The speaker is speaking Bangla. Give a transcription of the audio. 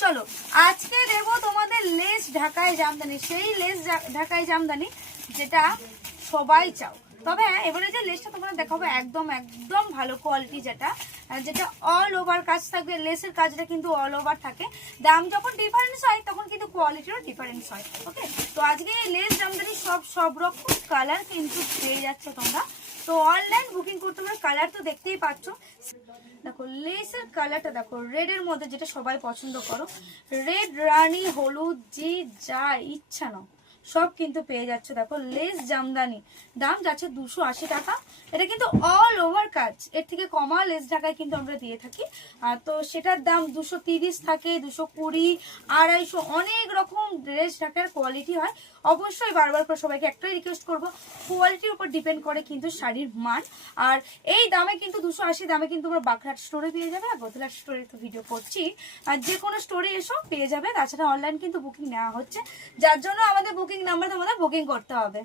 চলো আজকে দেবো তোমাদের লেস ঢাকাই জামদানি, সেই লেস ঢাকাই জামদানি যেটা সবাই চাও। তবে হ্যাঁ, এবারে যে লেসটা তোমরা দেখাবো একদম একদম ভালো কোয়ালিটি, যেটা অল ওভার কাজ থাকবে। লেসের কাজটা কিন্তু অল ওভার থাকে। দাম যখন ডিফারেন্স হয় তখন কিন্তু কোয়ালিটিরও ডিফারেন্স হয়। ওকে, তো আজকে এই লেস জামদানি সব রকম কালার কিন্তু পেয়ে যাচ্ছে তোমরা। তো অনলাইন বুকিং করতে পারো। কালার তো দেখতেই পাচ্ছ, দেখো লেসের কালারটা দেখো, রেডের মধ্যে যেটা সবাই পছন্দ করো, রেড, রানী, হলুদ, যে যা ইচ্ছা নাও সব কিন্তু পেয়ে যাচ্ছ। দেখো লেস জামদানি, দাম যাচ্ছে 280 টাকা। এটা কিন্তু অল ওভার কাজ, এর থেকে কমা লেস ঢাকায় কিন্তু আমরা দিয়ে থাকি। তো সেটার দাম 230 থাকে, 220, 250, অনেক রকম লেস ঢাকার কোয়ালিটি হয়। অবশ্যই বারবার করে সবাইকে একটাই রিকোয়েস্ট করবো, কোয়ালিটির উপর ডিপেন্ড করে কিন্তু শাড়ির মান। আর এই দামে কিন্তু 280 দামে কিন্তু আমরা বাগড়াট স্টোরে পেয়ে যাবে। আর বদলার স্টোরে তো ভিডিও করছি, আর যে কোনো স্টোরে এসো পেয়ে যাবে। তাছাড়া অনলাইন কিন্তু বুকিং নেওয়া হচ্ছে, যার জন্য আমাদের বুকিং নাম্বার তোমাদের বুকিং করতে হবে।